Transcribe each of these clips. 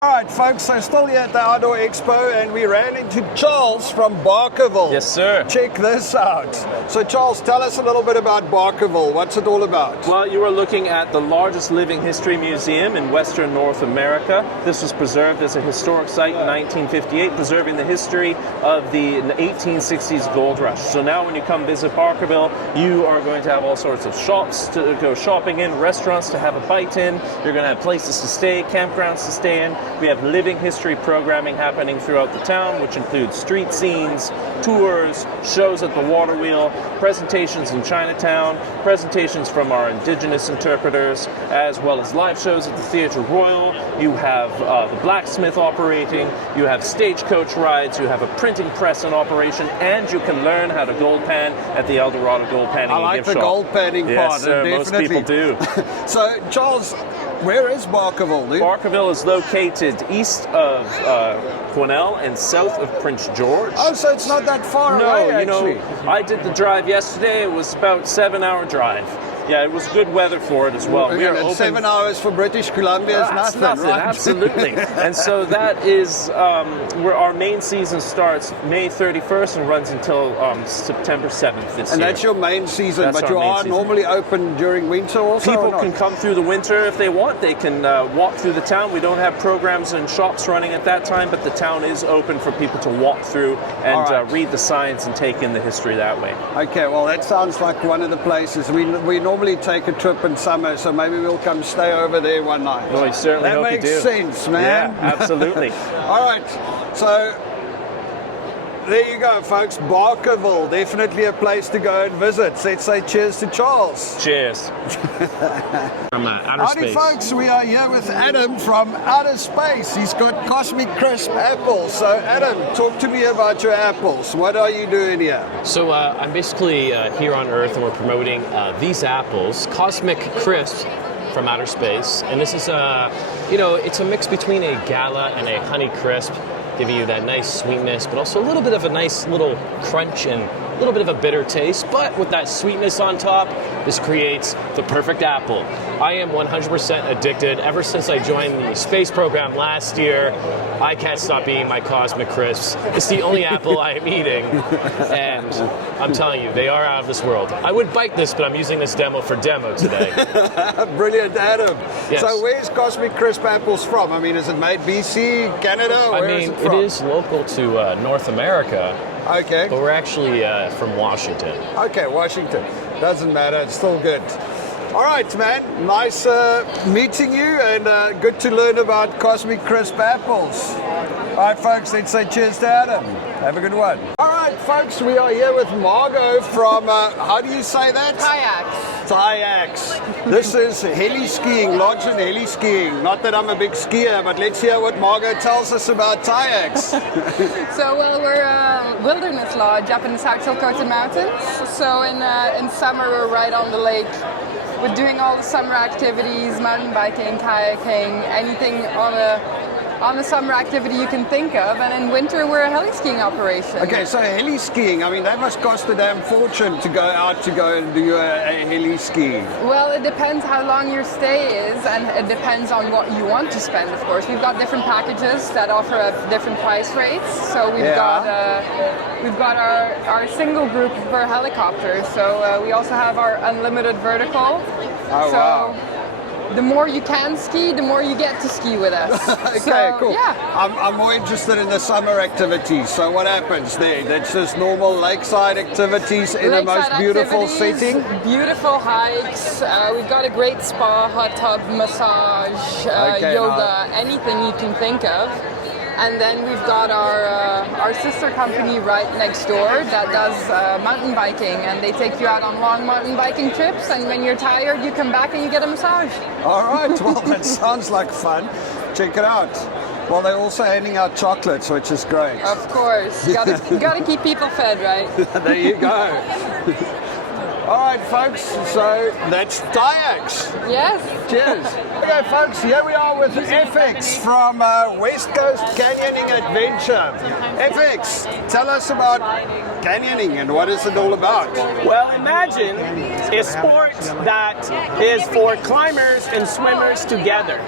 All right, folks, so still here at the Outdoor Expo, and we ran into Charles from Barkerville. Yes, sir. Check this out. So, Charles, tell us a little bit about Barkerville. What's it all about? Well, you are looking at the largest living history museum in Western North America. This was preserved as a historic site in 1958, preserving the history of the 1860s gold rush. So now when you come visit Barkerville, you are going to have all sorts of shops to go shopping in, restaurants to have a bite in. You're going to have places to stay, campgrounds to stay in. We have living history programming happening throughout the town, which includes street scenes, tours, shows at the water wheel, presentations in Chinatown, presentations from our indigenous interpreters, as well as live shows at the Theatre Royal. You have the blacksmith operating, you have stagecoach rides, you have a printing press in operation, and you can learn how to gold pan at the Eldorado Gold Panning I like and the Gift Shop. gold panning part. Yes, sir, Definitely. most people do. So, Charles, where is Barkerville, dude? Barkerville is located east of Quesnel and south of Prince George. Oh, so it's not that far away, No, actually. you know, I did the drive yesterday. It was about 7-hour drive. Yeah, it was good weather for it as well. We are And open 7 hours for British Columbia is That's nothing, right? absolutely. And so that is where our main season starts May 31st and runs until September 7th this And year. that's your main season, That's but our you main are season. normally open during winter also? People or not? can come through the winter if they want. They can walk through the town. We don't have programs and shops running at that time, but the town is open for people to walk through and All right. read the signs and take in the history that way. Okay, well, that sounds like one of the places. We normally take a trip in summer, so maybe we'll come stay over there one night. Well, I certainly That hope makes you do. sense, man. Yeah, absolutely. All right, so there you go, folks. Barkerville, definitely a place to go and visit. Let's say cheers to Charles. Cheers. From outer Howdy, space. folks. We are here with Adam from outer space. He's got Cosmic Crisp apples. So, Adam, talk to me about your apples. What are you doing here? So I'm basically here on Earth, and we're promoting these apples, Cosmic Crisp from outer space. And this is it's a mix between a Gala and a Honey Crisp, giving you that nice sweetness, but also a little bit of a nice little crunch and a little bit of a bitter taste. But with that sweetness on top, this creates the perfect apple. I am 100% addicted. Ever since I joined the space program last year, I can't stop eating my Cosmic Crisps. It's the only apple I am eating, and I'm telling you, they are out of this world. I would bite this, but I'm using this demo for demo today. Brilliant, Adam. Yes. So where's Cosmic Crisp apples from? I mean, is it made BC, Canada? Where is it from? It is local to North America, Okay. but we're actually from Washington. Okay, Washington. Doesn't matter. It's still good. All right, man. Nice meeting you, and good to learn about Cosmic Crisp apples. All right, folks. Let's say cheers to Adam. Have a good one. All right, folks. We are here with Margot from, how do you say that? TYAX. TYAX. This is Heli-Skiing, Lodge and Heli-Skiing. Not that I'm a big skier, but let's hear what Margot tells us about TYAX. So, well, we're a wilderness lodge up in the South Silkota Mountains. So in summer, we're right on the lake. We're doing all the summer activities, mountain biking, kayaking, anything on a summer activity you can think of. And in winter, we're a heli-skiing operation. Okay, so heli-skiing, I mean, that must cost a damn fortune to go out to go and do a heli-ski. Well, it depends how long your stay is, and it depends on what you want to spend, of course. We've got different packages that offer different price rates. So we've got our single group for helicopters. So we also have our unlimited vertical. Oh, so wow. The more you can ski, the more you get to ski with us. Okay, So, cool. Yeah. I'm more interested in the summer activities. So what happens there? That's just normal lakeside activities in a most Lakeside beautiful activities, setting? Beautiful hikes. We've got a great spa, hot tub, massage, Okay, yoga, anything you can think of. And then we've got our sister company right next door that does mountain biking, and they take you out on long mountain biking trips, and when you're tired, you come back and you get a massage. All right, well, that sounds like fun. Check it out. Well, they're also handing out chocolates, which is great. Of course, you gotta keep people fed, right? There you go. All right, folks, so that's TYAX. Yes. Cheers. Okay, folks, here we are with FX from West Coast Canyoning Adventure. FX, tell us about canyoning and what is it all about? Well, imagine a sport that is for climbers and swimmers together.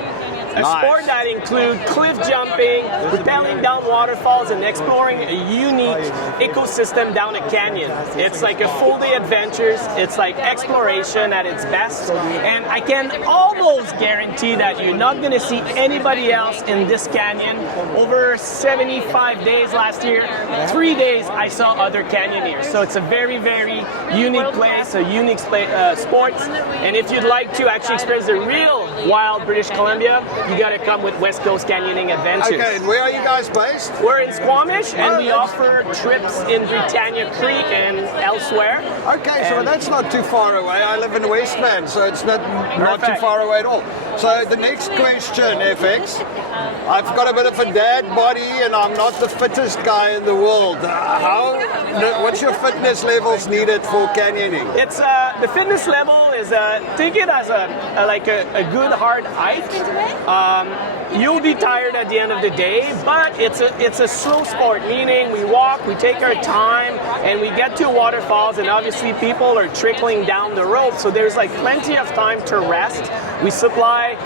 A sport that includes cliff jumping, rappelling down waterfalls, and exploring a unique ecosystem down a canyon. It's like a full day adventures. It's like exploration at its best. And I can almost guarantee that you're not going to see anybody else in this canyon. Over 75 days last year, 3 days I saw other canyoneers. So it's a very, very unique place, a unique sport. And if you'd like to actually experience the real wild British Columbia, you got to come with West Coast Canyoning Adventures. Okay, and where are you guys based? We're in Squamish, and we offer trips in Britannia Creek and elsewhere. Okay, so that's not too far away. I live in Westman, so it's not too Perfect. far away at all. So the next question, FX. I've got a bit of a dad body, and I'm not the fittest guy in the world. What's your fitness levels needed for canyoning? It's the fitness level is think it as a good hard hike. You'll be tired at the end of the day, but it's a slow sport, meaning we walk, we take our time, and we get to waterfalls, and obviously people are trickling down the rope, so there's like plenty of time to rest. We supply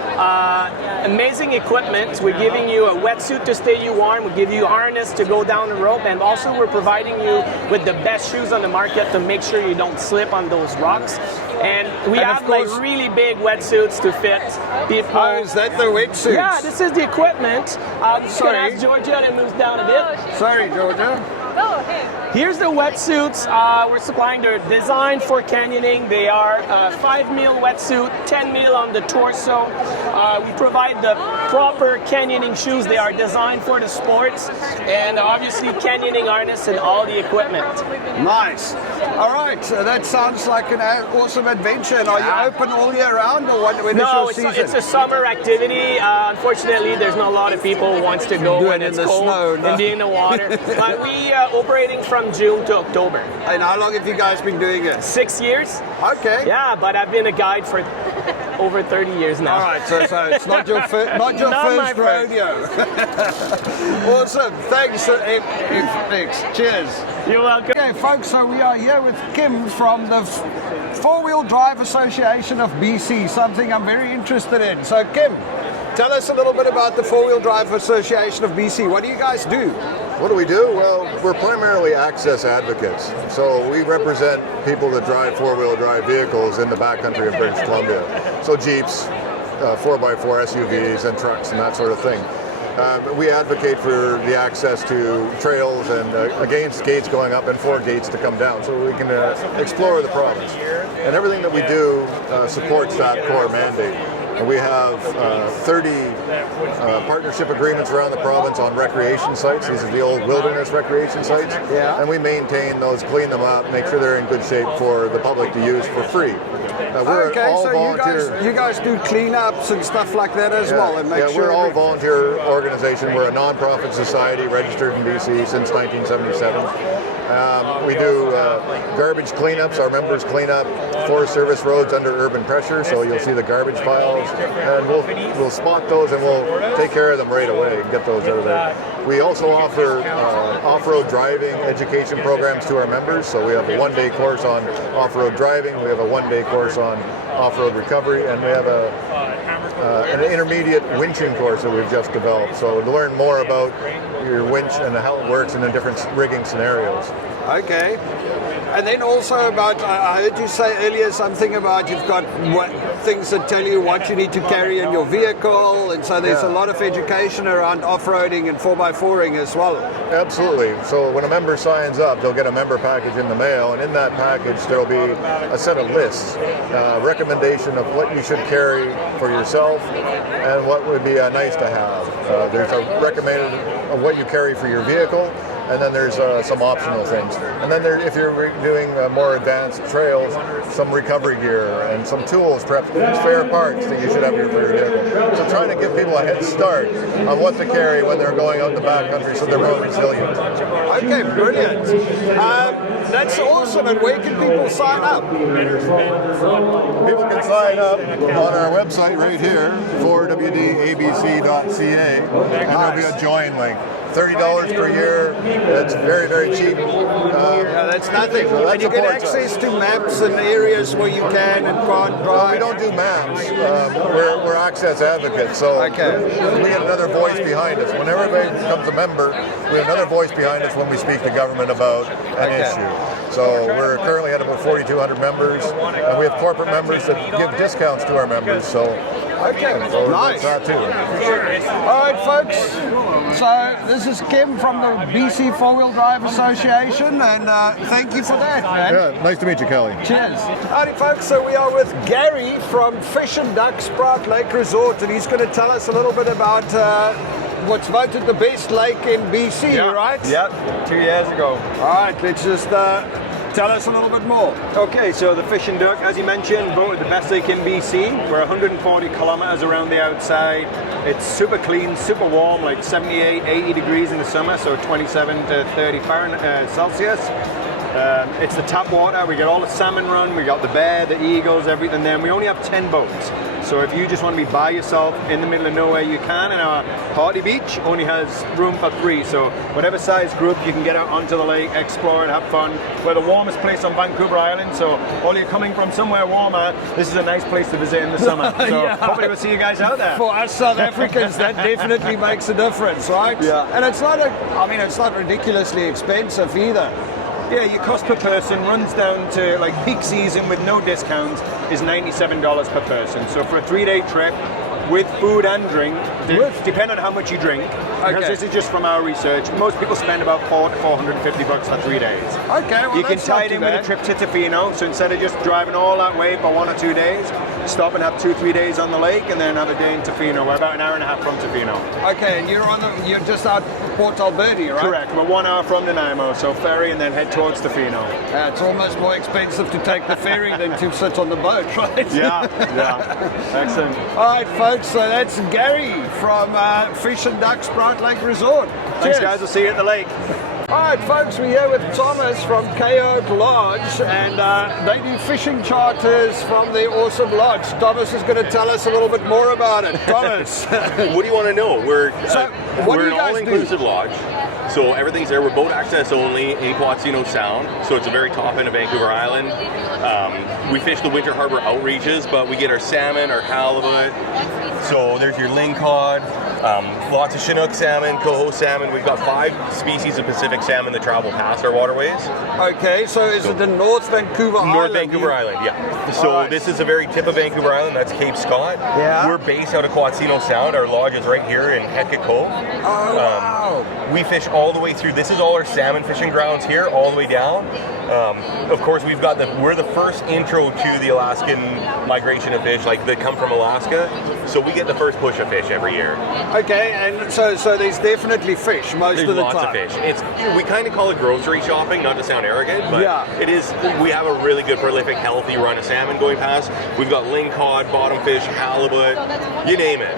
amazing equipment. We're giving you a wetsuit to stay you warm. We give you a harness to go down the rope, and also we're providing you with the best shoes on the market to make sure you don't slip on those rocks. And we have like really big wetsuits to fit people. Oh, is that the wetsuits? Yeah, this is the equipment. I'm just going to ask Georgia to move down a bit. Sorry, Georgia. Oh, hey. Here's the wetsuits. We're supplying. They're designed for canyoning. They are 5 mil wetsuit, 10 mil on the torso. We provide the proper canyoning shoes. They are designed for the sports, and obviously canyoning harness and all the equipment. Nice. All right, so that sounds like an awesome adventure. And are you open all year round, or when is your season? It's a summer activity. Unfortunately, there's not a lot of people who wants to go when it's cold and be in the water. But we operating from June to October. And how long have you guys been doing it? 6 years. Okay. Yeah, but I've been a guide for over 30 years now. All right, so it's not your first rodeo. Awesome. Thanks. Thanks. Cheers. You're welcome. Okay, folks, so we are here with Kim from the Four-Wheel Drive Association of BC, something I'm very interested in. So, Kim, tell us a little bit about the Four-Wheel Drive Association of BC. What do you guys do? What do we do? Well, we're primarily access advocates. So we represent people that drive four-wheel drive vehicles in the backcountry of British Columbia. So Jeeps, 4x4 SUVs and trucks and that sort of thing. We advocate for the access to trails and against gates going up and for gates to come down so we can explore the province. And everything that we do supports that core mandate. And we have 30 partnership agreements around the province on recreation sites. These are the old wilderness recreation sites. Yeah. And we maintain those, clean them up, make sure they're in good shape for the public to use for free. We're all so volunteer. you guys do cleanups and stuff like that as well, and make sure. We're all volunteer organization. We're a non-profit society registered in BC since 1977. We do garbage cleanups. Our members clean up Forest Service roads under urban pressure, so you'll see the garbage piles, and we'll spot those and we'll take care of them right away and get those out of there. We also offer off-road driving education programs to our members, so we have a one-day course on off-road driving, we have a one-day course on off-road recovery, and we have an intermediate winching course that we've just developed, so to learn more about your winch and how it works in the different rigging scenarios. Okay. And then also about, I heard you say earlier something about you've got things that tell you what you need to carry in your vehicle, and so there's a lot of education around off-roading and 4x4ing as well. Absolutely. So when a member signs up, they'll get a member package in the mail, and in that package there'll be a set of lists, recommendation of what you should carry for yourself and what would be nice to have. There's a recommended of what you carry for your vehicle, and then there's some optional things. And then if you're doing more advanced trails, some recovery gear and some tools, perhaps spare parts that you should have for your vehicle. So trying to give people a head start on what to carry when they're going out in the backcountry so they're more resilient. Okay, brilliant. That's awesome. And where can people sign up? People can sign up on our website right here, 4wdabc.ca, and there'll be a join link. $30 per year, It's very, very cheap. Yeah, that's nothing. So that and you get supports us. access to maps and areas where you can and can't Well, drive. we don't do maps. We're access advocates, so Okay. we get another voice behind us. Whenever everybody becomes a member, we have another voice behind us when we speak to government about an issue. So we're currently at about 4,200 members, and we have corporate members that give discounts to our members. So, so Nice. that's that too. All right, folks. So this is Kim from the BC Four-Wheel Drive Association, and thank you for that, man. Yeah, nice to meet you, Kelly. Cheers. Howdy, folks. So we are with Gary from Fish and Duck Sproat Lake Resort, and he's going to tell us a little bit about what's voted the best lake in BC, right? Yep, 2 years ago. All right, let's just tell us a little bit more. Okay, so the Fish and Duck, as you mentioned, voted the best lake in BC. We're 140 kilometers around the outside. It's super clean, super warm, like 78, 80 degrees in the summer, so 27 to 30 Fahrenheit, Celsius. It's the tap water. We got all the salmon run, we got the bear, the eagles, everything there. And we only have 10 boats. So if you just want to be by yourself in the middle of nowhere, you can. And our party beach only has room for 3. So whatever size group, you can get out onto the lake, explore and have fun. We're the warmest place on Vancouver Island. So all you're coming from somewhere warmer, this is a nice place to visit in the summer. So hopefully we'll see you guys out there. For us South Africans, that definitely makes a difference, right? Yeah. And it's not it's not ridiculously expensive either. Yeah, your cost per person runs down to, like, peak season with no discounts is $97 per person. So for a 3-day trip with food and drink, depending on how much you drink, because this is just from our research, most people spend about $400 to $450 for 3 days. Okay, well, you can that's tie not it too in with bad. a trip to Tofino, so instead of just driving all that way for 1 or 2 days, stop and have 2-3 days on the lake and then have a day in Tofino. We're about an hour and a half from Tofino. Okay, and you're just out Port Alberti, right? Correct. We're 1 hour from Nanaimo, so ferry and then head towards Tofino. It's almost more expensive to take the ferry than to sit on the boat, right? Yeah. Excellent. All right, folks, so that's Gary from Fish and Duck Sprout Lake Resort. Thanks, Cheers. guys. We'll see you at the lake. All right, folks, we're here with Thomas from KAGOAGH Lodge, and they do fishing charters from their awesome lodge. Thomas is going to tell us a little bit more about it. Thomas. What do you want to know? We're what do an you guys all-inclusive lodge, so everything's there. We're boat access only in Quatsino Sound, so it's a very top end of Vancouver Island. We fish the winter harbor outreaches, but we get our salmon, our halibut. So there's your lingcod, lots of Chinook salmon, coho salmon. We've got 5 species of Pacific salmon that travel past our waterways. Okay, so is it the North Vancouver Island? North Vancouver Island, yeah. So Alright. this is the very tip of Vancouver Island. That's Cape Scott. Yeah. We're based out of Quatsino Sound. Our lodge is right here in Hecate Cove. Oh, wow. We fish all the way through. This is all our salmon fishing grounds here, all the way down. Of course, we're the first intro to the Alaskan migration of fish, like they come from Alaska. So we get the first push of fish every year. Okay, and so there's definitely fish most There's of the lots time. of fish. We kind of call it grocery shopping, not to sound arrogant, but it is. We have a really good, prolific, healthy run of salmon going past. We've got lingcod, bottomfish, halibut, you name it.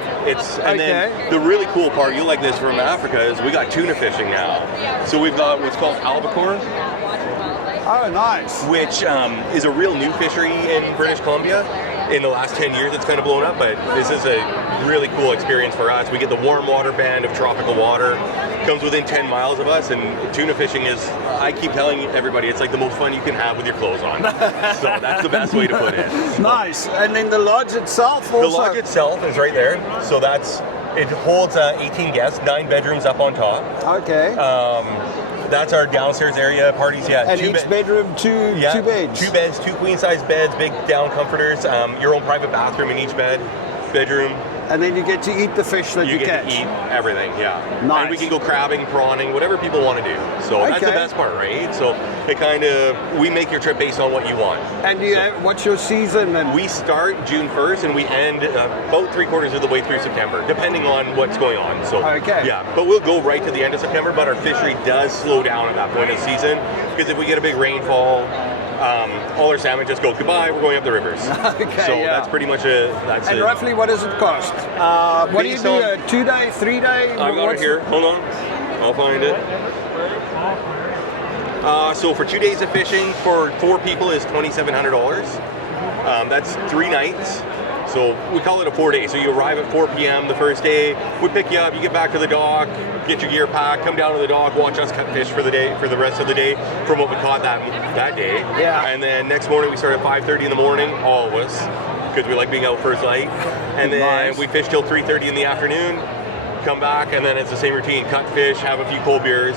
And then the really cool part, you like this from Africa, is we got tuna fishing now. So we've got what's called albacore, Oh, nice. which is a real new fishery in British Columbia. In the last 10 years, it's kind of blown up, but this is a really cool experience for us. We get the warm water band of tropical water, comes within 10 miles of us, and tuna fishing is, I keep telling everybody, it's like the most fun you can have with your clothes on. So that's the best way to put it. Nice. And then the lodge itself also. The lodge itself is right there, so it holds 18 guests, 9 bedrooms up on top. Okay. That's our downstairs area, parties, and each bedroom, two beds. 2 beds, 2 queen-size beds, big down comforters, your own private bathroom in each bedroom. And then you get to eat the fish that you get catch. to eat everything, yeah. Nice. And we can go crabbing, prawning, whatever people want to do. So that's the best part, right? So we make your trip based on what you want. And what's your season? And we start June 1st and we end about 3/4 of the way through September, depending on what's going on. So yeah, but we'll go right to the end of September, but our fishery does slow down at that point of the season, because if we get a big rainfall, all our salmon just go goodbye, we're going up the rivers. That's pretty much that's and it. roughly what does it cost? What do you do, a 2-day, 3-day? I've got it here, hold on, I'll find it. So for 2 days of fishing, for 4 people is $2,700. That's 3 nights. So So we call it a 4-day. So you arrive at 4 p.m. the first day. We pick you up. You get back to the dock, get your gear packed, come down to the dock, watch us cut fish for the day, for the rest of the day, from what we caught that day. Yeah. And then next morning we start at 5:30 in the morning, all of us, because we like being out first light. And then we fish till 3:30 in the afternoon. Come back, and then it's the same routine: cut fish, have a few cold beers.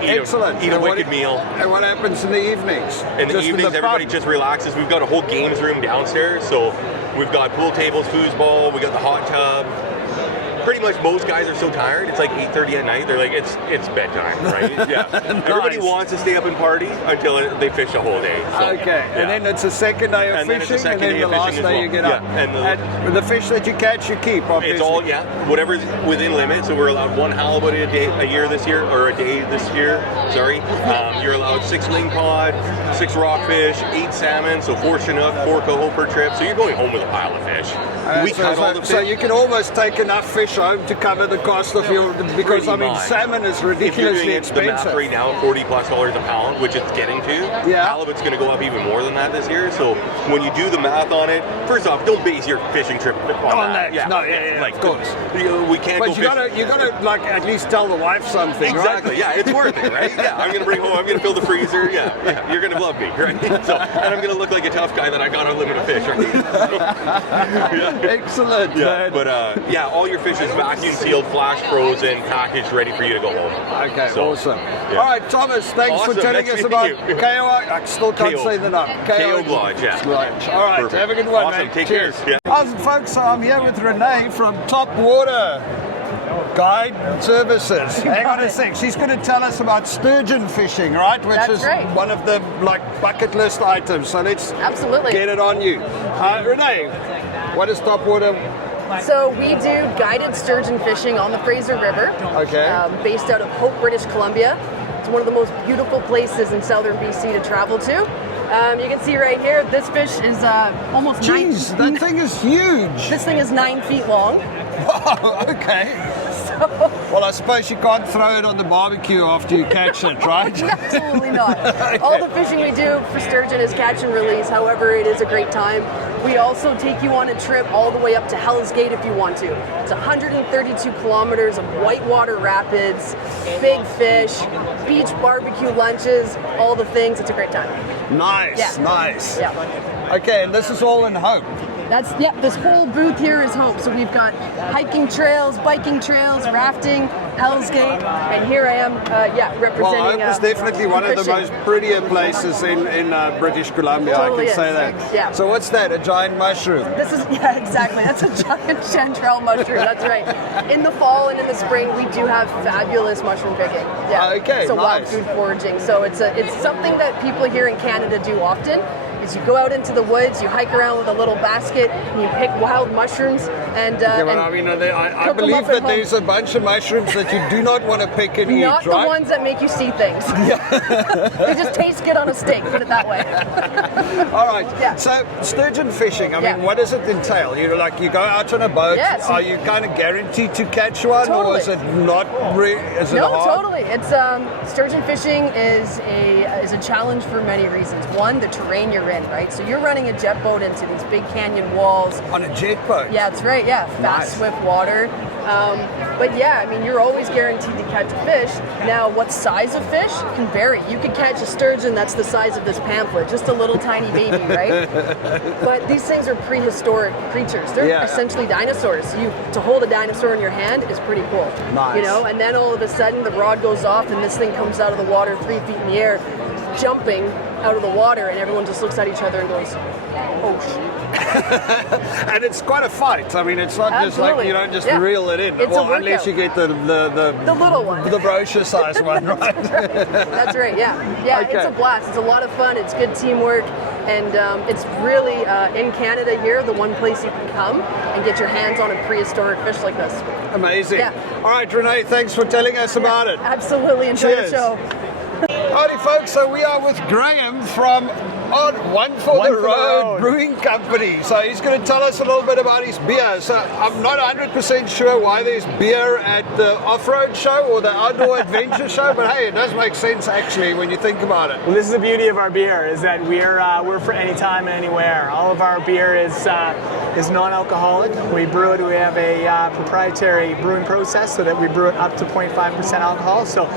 Excellent. Eat a wicked meal. And what happens in the evenings? In the evenings, everybody just relaxes. We've got a whole games room downstairs, so we've got pool tables, foosball, we got the hot tub. Pretty much most guys are so tired, it's like 8:30 at night, they're like, it's bedtime, right? Yeah. Nice. Everybody wants to stay up and party until they fish the whole day. So, Okay, and then it's a second day of fishing, and then the last day you get up. And the fish that you catch, you keep, obviously. It's all, whatever's within limit. So we're allowed 1 halibut a day this year. Sorry. You're allowed 6 lingcod, 6 rockfish, 8 salmon, so 4 chinook, 4 coho per trip. So you're going home with a pile of fish. We cut all the fish. So you can almost take enough fish home to cover the cost of your, because Pretty I mean, much. salmon is If you're ridiculously doing it, the math expensive. right now, $40+ a pound, which it's getting to. Yeah. Halibut's going to go up even more than that this year. So when you do the math on it, first off, don't base your fishing trip on that. No, like, of course. We can't But go you fishing. gotta like at least tell the wife something, Exactly. right? Yeah, it's worth it, right? Yeah, I'm gonna bring home. I'm gonna fill the freezer. Yeah, you're gonna love me, right? So, and I'm gonna look like a tough guy that I got unlimited fish, right? Excellent. Yeah, man. but all your fish is vacuum sealed, flash frozen, packaged, ready for you to go home. Okay, So, awesome. yeah. All right, Thomas, thanks for Awesome, telling nice us meeting about you. KAGOAGH. I still can't KAGOAGH. say the name. KAGOAGH, yeah. Right. All right, Perfect. have a good one, Awesome, mate. take Cheers. care. Yeah. Awesome, folks. So I'm here with Renee from Top Water Guide Services. Hang on a sec. She's going to tell us about sturgeon fishing, right? Which That's is right. one of the bucket list items. So let's Absolutely. get it on you. Renee, what is Top Water? So we do guided sturgeon fishing on the Fraser River, Okay. based out of Hope, British Columbia. It's one of the most beautiful places in southern BC to travel to. You can see right here, this fish is almost Jeez, that thing is huge. This thing is 9 feet long. Wow, okay. Well, I suppose you can't throw it on the barbecue after you catch it, right? Absolutely not. All the fishing we do for sturgeon is catch and release. However, it is a great time. We also take you on a trip all the way up to Hell's Gate if you want to. It's 132 kilometers of whitewater rapids, big fish, beach barbecue lunches, all the things. It's a great time. Nice, Yeah. nice. Yeah. Okay, and this is all in Hope. This whole booth here is Hope. So we've got hiking trails, biking trails, rafting, Hell's Gate, and here I am, representing. Well, Hope is definitely one of the fishing. most prettier places in British Columbia, Totally I can say is. that. Yeah. So what's that, a giant mushroom? This is, exactly. That's a giant chanterelle mushroom. That's right. In the fall and in the spring, we do have fabulous mushroom picking. Yeah. Okay, So wild nice. food foraging. So it's something that people here in Canada do often. Is you go out into the woods, you hike around with a little basket, and you pick wild mushrooms, and Yeah, but and I mean, I cook 'em believe up at that home. there's a bunch of mushrooms that you do not want to pick and not eat, the right? ones that make you see things. They just taste good on a steak. Put it that way. All right. Yeah. So sturgeon fishing. I mean, Yeah. what does it entail? You go out on a boat. Yes. Are you kind of guaranteed to catch one, Totally. or is it not? Is it No, hard? totally. It's sturgeon fishing is a challenge for many reasons. One, the terrain you're in, right? So you're running a jet boat into these big canyon walls. On a jet boat. Yeah, that's right. Yeah, fast, Nice. swift water. But yeah, I mean, you're always guaranteed to catch a fish. Now, what size of fish can vary. You could catch a sturgeon that's the size of this pamphlet, just a little tiny baby, right? But these things are prehistoric creatures. They're Yeah. essentially dinosaurs. To hold a dinosaur in your hand is pretty cool. Nice. You know, and then all of a sudden the rod goes off and this thing comes out of the water 3 feet in the air, jumping out of the water, and everyone just looks at each other and goes, "Oh shit!" And it's quite a fight. I mean, it's not just like Absolutely. you don't just Yeah. reel it in. It's a Well, unless workout. you get the little one. the brochure size one, right? That's right. Yeah, yeah. Okay. It's a blast. It's a lot of fun. It's good teamwork, and it's really in Canada here the one place you can come and get your hands on a prehistoric fish like this. Amazing. Yeah. All right, Renee, thanks for telling us about it. Absolutely. Enjoy Cheers. the show. Howdy, folks. So we are with Graham from on One for the Road Brewing Company. So he's going to tell us a little bit about his beer. So I'm not 100% sure why there's beer at the off-road show or the outdoor adventure show, but hey, it does make sense actually when you think about it. Well, this is the beauty of our beer, is that we're for any time and anywhere. All of our beer is non-alcoholic. We brew it. We have a proprietary brewing process so that we brew it up to 0.5% alcohol. So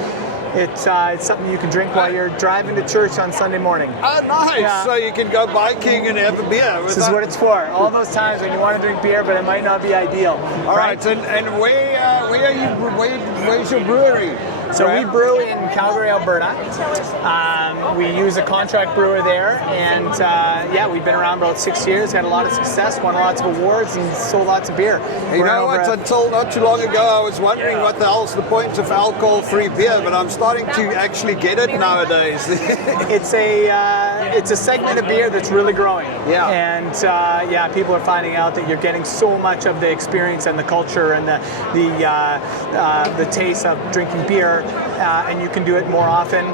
it's something you can drink while you're driving to church on Sunday morning. Oh, nice. Yeah. So you can go biking and have a beer. This is what it's for. All those times when you want to drink beer, but it might not be ideal. All right. And where's your brewery? So we brew in Calgary, Alberta. We use a contract brewer there, and we've been around about 6 years, had a lot of success, won lots of awards, and sold lots of beer. You know what, until not too long ago, I was wondering what the hell's the point of alcohol-free beer, but I'm starting to actually get it nowadays. It's a segment of beer that's really growing. Yeah. And people are finding out that you're getting so much of the experience and the culture and the taste of drinking beer. And you can do it more often,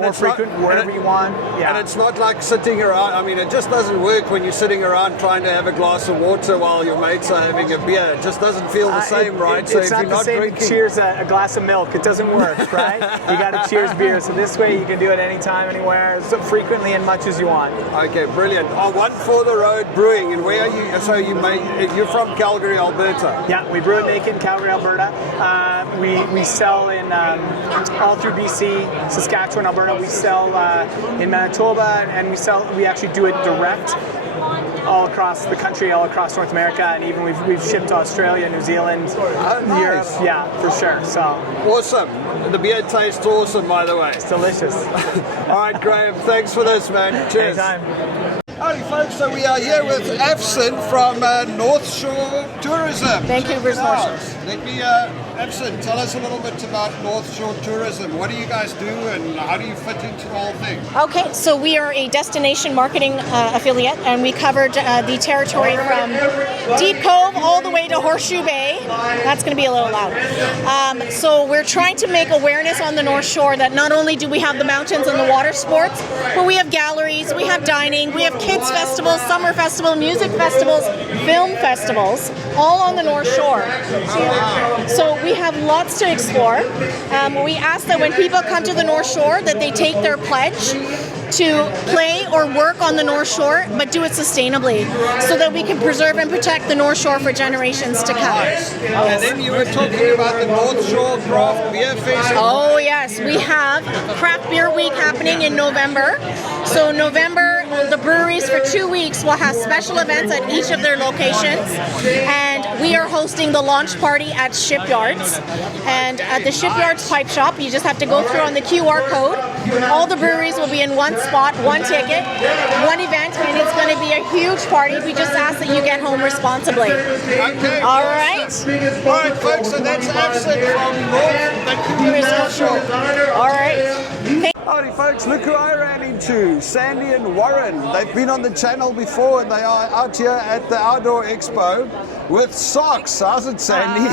more frequent, wherever you want. Yeah. And it's not like sitting around. I mean, it just doesn't work when you're sitting around trying to have a glass of water while your mates are having a beer. It just doesn't feel the same, right? So if you're not drinking, cheers a glass of milk. It doesn't work, right? You got to cheers beer. So this way you can do it anytime, anywhere, so frequently and much as you want. Okay, brilliant. On One for the Road Brewing, and where are you? So you're from Calgary, Alberta. Yeah, we brew and make it in Calgary, Alberta. We sell in all through BC, Saskatchewan, Alberta. We sell in Manitoba, and we actually do it direct all across the country, all across North America, and even we've shipped to Australia, New Zealand, Europe. Yeah, for sure. So awesome. The beer tastes awesome, by the way. It's delicious. All right, Graham. Thanks for this, man. Cheers. Anytime. Howdy folks, so we are here with Afson from NorthShore Tourism. Vancouver's NorthShore. Let me, Afson, tell us a little bit about NorthShore Tourism. What do you guys do and how do you fit into the whole thing? Okay, so we are a destination marketing affiliate, and we covered the territory from Deep Cove all the way to Horseshoe Bay. That's going to be a little loud. So we're trying to make awareness on the North Shore that not only do we have the mountains and the water sports, but we have galleries, we have dining, we have kids festivals, summer festival, music festivals, film festivals, all on the North Shore. So we have lots to explore. We ask that when people come to the North Shore that they take their pledge to play or work on the North Shore, but do it sustainably, so that we can preserve and protect the North Shore for generations to come. And then you were talking about the North Shore Craft Beer Festival. Oh yes, we have Craft Beer Week happening in November. So November, the breweries for 2 weeks will have special events at each of their locations, and we are hosting the launch party at Shipyards. And at the Shipyards Pipe Shop, you just have to go through on the QR code. All the breweries will be in one spot, one ticket, one event, and it's going to be a huge party. We just ask that you get home responsibly. Okay. All right. All right, folks, so that's Afson from North Shore. All right. Howdy folks, look who I ran into, Sandy and Warren. They've been on the channel before and they are out here at the Outdoor Expo with socks. How's it, Sandy?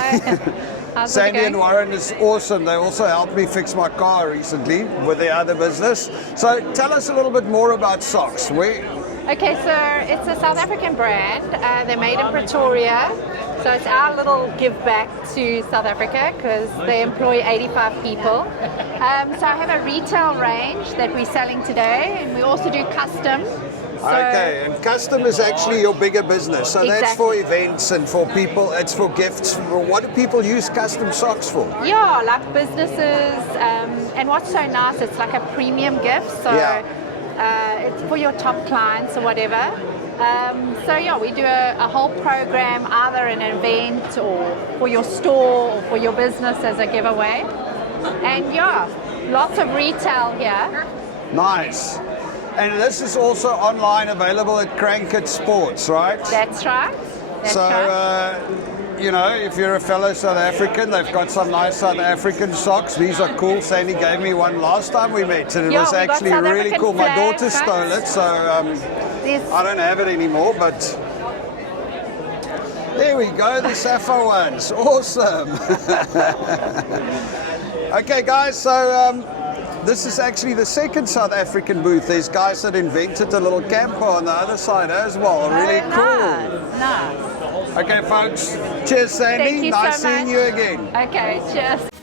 Sandy and Warren is awesome. They also helped me fix my car recently with their other business. So tell us a little bit more about socks. Okay, so it's a South African brand. They're made in Pretoria. So it's our little give back to South Africa because they employ 85 people. So I have a retail range that we're selling today, and we also do custom. Okay, and custom is actually your bigger business. So that's for events and for people, it's for gifts. What do people use custom socks for? Yeah, like businesses. And what's so nice, it's like a premium gift. So it's for your top clients or whatever. We do a whole program, either an event or for your store or for your business as a giveaway. And lots of retail here. Nice. And this is also online available at Crankit Sports, right? That's right. If you're a fellow South African, they've got some nice South African socks. These are cool. Sandy gave me one last time we met, and it was actually really cool. My daughter stole it, so I don't have it anymore, but there we go, the Sapphire ones. Awesome. Okay, guys, so this is actually the second South African booth. There's guys that invented a little camper on the other side as well. Really cool. Nice. Okay, folks. Cheers, Sandy. Thank you Nice so seeing much. you again. Okay, cheers.